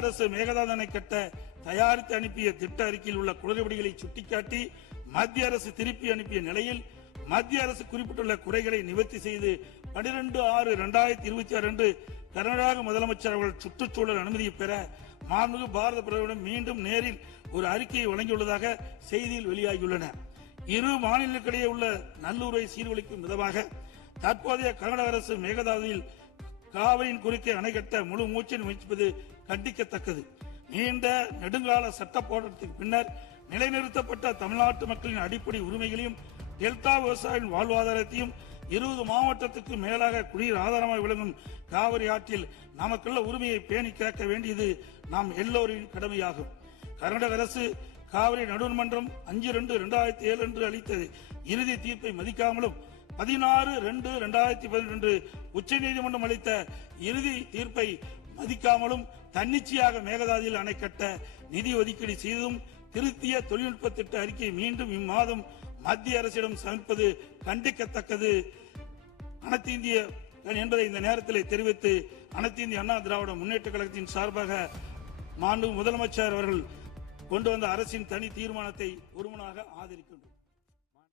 அரசு மேகதாது அணை கட்ட தயாரித்து அனுப்பிய திட்ட அறிக்கையில் உள்ள குளறுபடிகளை சுட்டிக்காட்டி மத்திய அரசு திருப்பி அனுப்பிய நிலையில் மத்திய அரசு குறிப்பிட்டுள்ள குறைகளை நிவர்த்தி செய்து 12/6/2026 அன்று கர்நாடக முதலமைச்சர் அவர்கள் சுற்றுச்சூழல் அனுமதியை பெற மாண்புமிகு பாரத பிரதமரிடம் மீண்டும் நேரில் ஒரு அறிக்கையை வழங்கியுள்ளதாக செய்தியில் வெளியாகியுள்ளன. இரு மாநிலங்களுக்கிடையே உள்ள நல்லுறவை சீர்குலைக்கும் விதமாக தற்போதைய கர்நாடக அரசு மேகதாதுவில் காவிரியின் குறுக்கே அணை கட்ட முழு மூச்சில் முயற்சிப்பது கண்டிக்கத்தக்கது. நீண்ட நெடுங்கால சட்ட போராட்டத்திற்கு பின்னர் நிலைநிறுத்தப்பட்ட தமிழ்நாட்டு மக்களின் அடிப்படை உரிமைகளையும் டெல்டா விவசாயிகளின் வாழ்வாதாரத்தையும் 20 மாவட்டத்துக்கு மேலாக குடிநீர் ஆதாரமாக விளங்கும் காவிரி ஆற்றில் நமக்குள்ள உரிமையை பேணி காக்க வேண்டியது நாம் எல்லோரின் கடமையாகும். கர்நாடக அரசு காவிரி நடுவர்மன்றம் 5/2/2007 அன்று அளித்த இறுதி தீர்ப்பை மதிக்காமலும் 16/2/2012 உச்சநீதிமன்றம் அளித்த இறுதி தீர்ப்பை மதிக்காமலும் தன்னிச்சையாக மேகதாதுவில் அணை கட்ட நிதி ஒதுக்கீடு செய்தும் திருத்திய தொழில்நுட்ப திட்ட அறிக்கை மீண்டும் இம்மாதம் மத்திய அரசிடம் சமர்ப்பது கண்டிக்கத்தக்கது அனைத்து இந்திய என்பதை இந்த நேரத்தில் தெரிவித்து அனைத்து இந்திய அண்ணா திராவிட முன்னேற்ற கழகத்தின் சார்பாக மாண்பு முதலமைச்சர் அவர்கள் கொண்டு வந்த அரசின் தனி தீர்மானத்தை ஒருமனாக ஆதரிக்கின்றோம்.